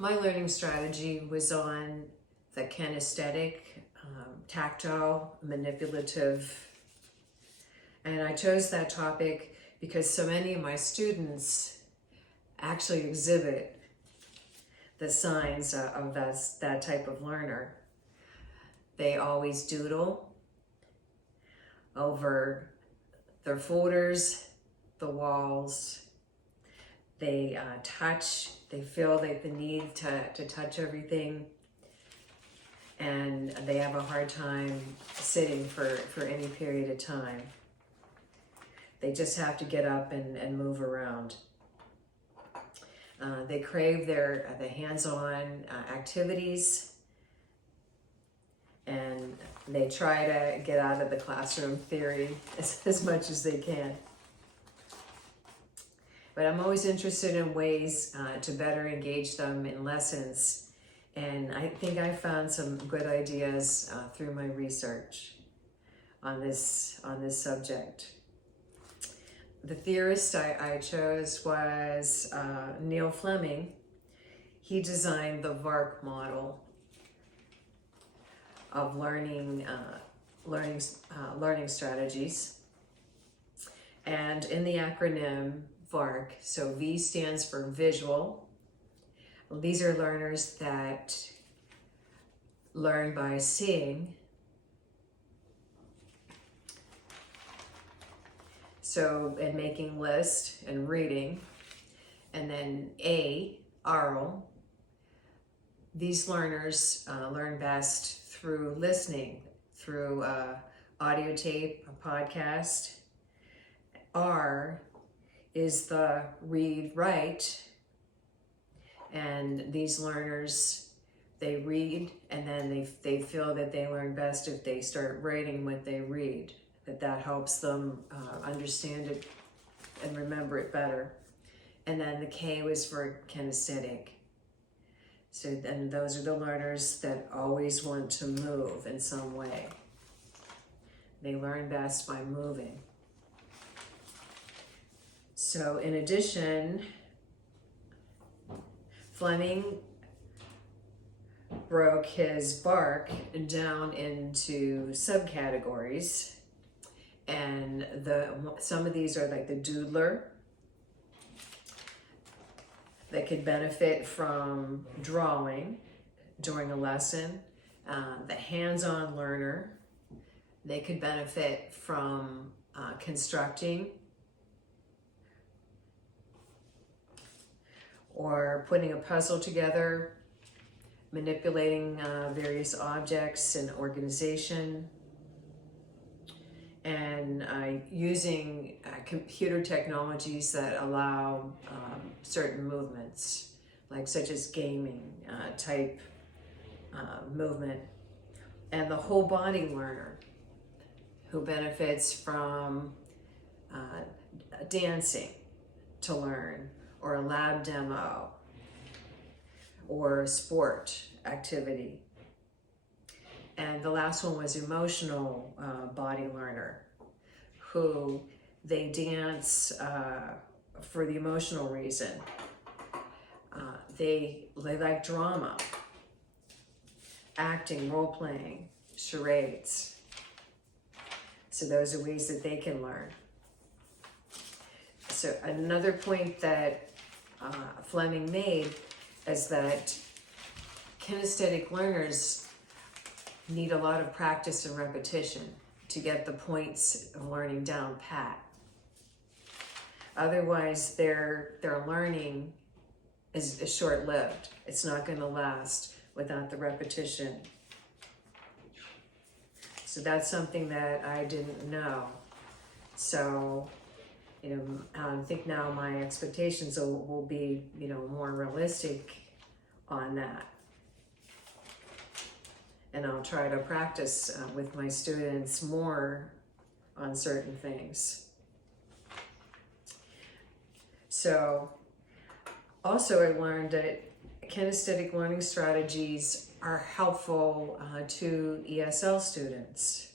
My learning strategy was on the kinesthetic, tactile, manipulative, and I chose that topic because so many of my students actually exhibit the signs of that type of learner. They always doodle over their folders, the walls. They touch, they feel like the need to touch everything, and they have a hard time sitting for any period of time. They just have to get up and move around. They crave the hands-on activities, and they try to get out of the classroom theory as much as they can. But I'm always interested in ways to better engage them in lessons, and I think I found some good ideas through my research on this subject. The theorist I chose was Neil Fleming. He designed the VARK model of learning strategies, and in the acronym VARK, so V stands for visual. These are learners that learn by seeing. So, in making lists and reading. And then A, aural. These learners learn best through listening, through audio tape, a podcast. R is the read, write. And these learners, they read, and then they feel that they learn best if they start writing what they read. That helps them understand it and remember it better. And then the K was for kinesthetic. So then those are the learners that always want to move in some way. They learn best by moving. So in addition, Fleming broke his VARK down into subcategories. And some of these are like the doodler, that could benefit from drawing during a lesson. The hands-on learner, they could benefit from constructing or putting a puzzle together, manipulating various objects and organization, and using computer technologies that allow certain movements, such as gaming type movement. And the whole body learner, who benefits from dancing to learn, or a lab demo, or sport activity. And the last one was emotional body learner, who they dance for the emotional reason. They like drama, acting, role-playing, charades. So those are ways that they can learn. So another point that Fleming made is that kinesthetic learners need a lot of practice and repetition to get the points of learning down pat. Otherwise, their learning is short-lived. It's not going to last without the repetition. So that's something that I didn't know. So, I think now my expectations will be, more realistic on that. And I'll try to practice with my students more on certain things. So, also I learned that kinesthetic learning strategies are helpful to ESL students,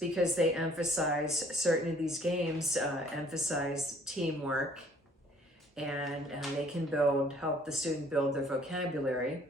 because they emphasize, certain of these games emphasize teamwork and they can help the student build their vocabulary.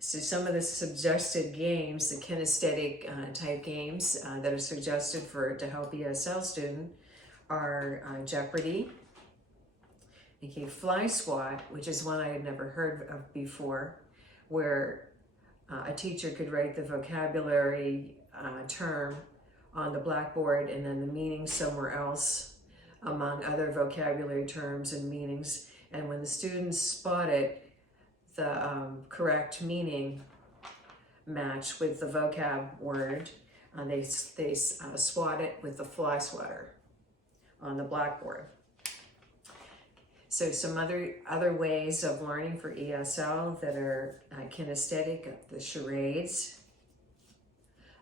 So some of the suggested games, the kinesthetic type games that are suggested to help ESL student are Jeopardy, okay, Fly Swat, which is one I had never heard of before, where a teacher could write the vocabulary term on the blackboard and then the meaning somewhere else among other vocabulary terms and meanings. And when the students spot it, the correct meaning match with the vocab word, they swat it with the fly swatter on the blackboard. So some other ways of learning for ESL that are kinesthetic, the charades,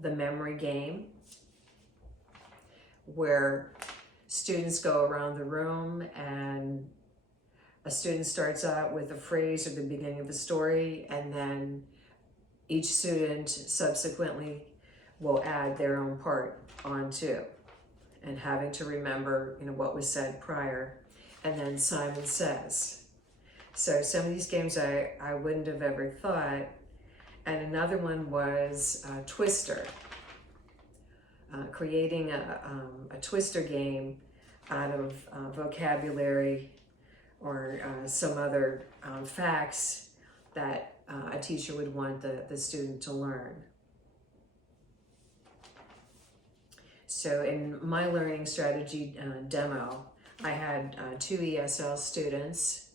the memory game, where students go around the room and a student starts out with a phrase at the beginning of a story, and then each student subsequently will add their own part onto, and having to remember, what was said prior, and then Simon Says. So some of these games I wouldn't have ever thought. And another one was Twister, creating a Twister game out of vocabulary or some other facts that a teacher would want the student to learn. So in my learning strategy demo, I had 2 ESL students.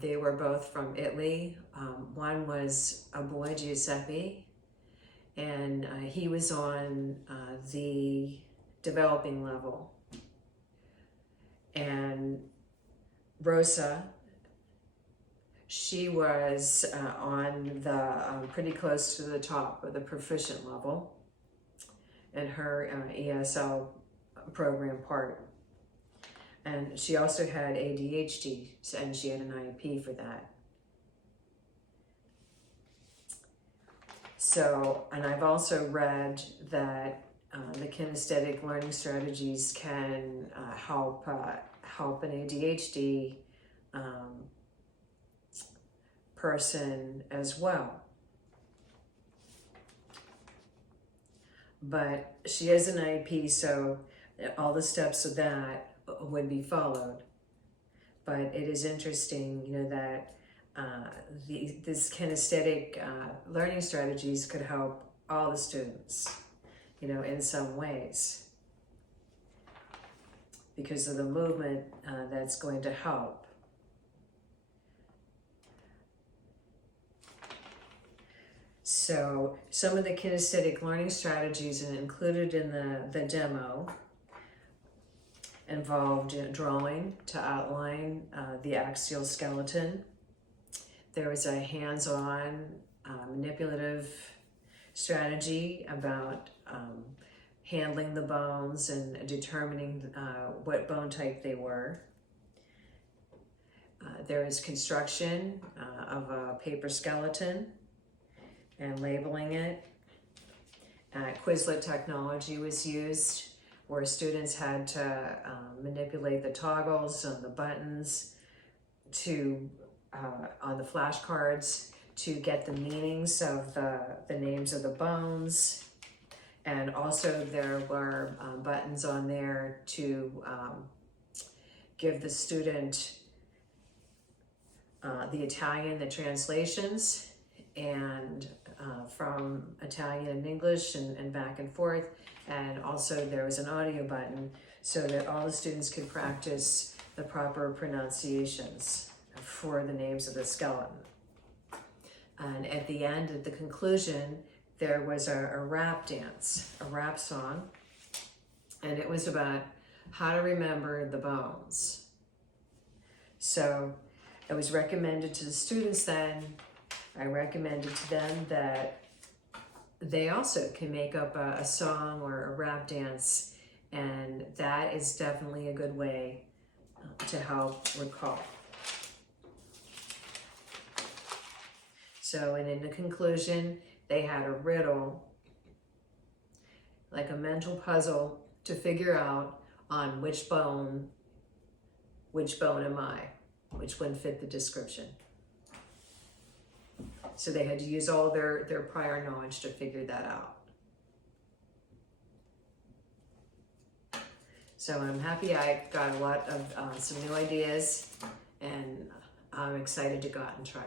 They were both from Italy. One was a boy, Giuseppe, and he was on the developing level. And Rosa, she was on the pretty close to the top of the proficient level in her ESL program part. And she also had ADHD, and she had an IEP for that. So, and I've also read that the kinesthetic learning strategies can help an ADHD person as well. But she has an IEP, so all the steps of that would be followed. But it is interesting, that this kinesthetic learning strategies could help all the students, in some ways, because of the movement that's going to help. So some of the kinesthetic learning strategies included in the demo involved drawing to outline the axial skeleton. There was a hands-on manipulative strategy about handling the bones and determining what bone type they were. There is construction of a paper skeleton and labeling it. Quizlet technology was used, where students had to manipulate the toggles and the buttons on the flashcards to get the meanings of the names of the bones. And also there were buttons on there to give the student the Italian, the translations, and from Italian and English and back and forth. And also there was an audio button so that all the students could practice the proper pronunciations for the names of the skeleton. And at the end, at the conclusion, there was a rap dance, a rap song, and it was about how to remember the bones. So it was recommended to the students then, I recommended to them that they also can make up a song or a rap dance, and that is definitely a good way to help recall. So, and in the conclusion, they had a riddle, like a mental puzzle, to figure out on which bone which bone am I? Which one fit the description? So they had to use all their prior knowledge to figure that out. So I'm happy I got a lot of some new ideas, and I'm excited to go out and try.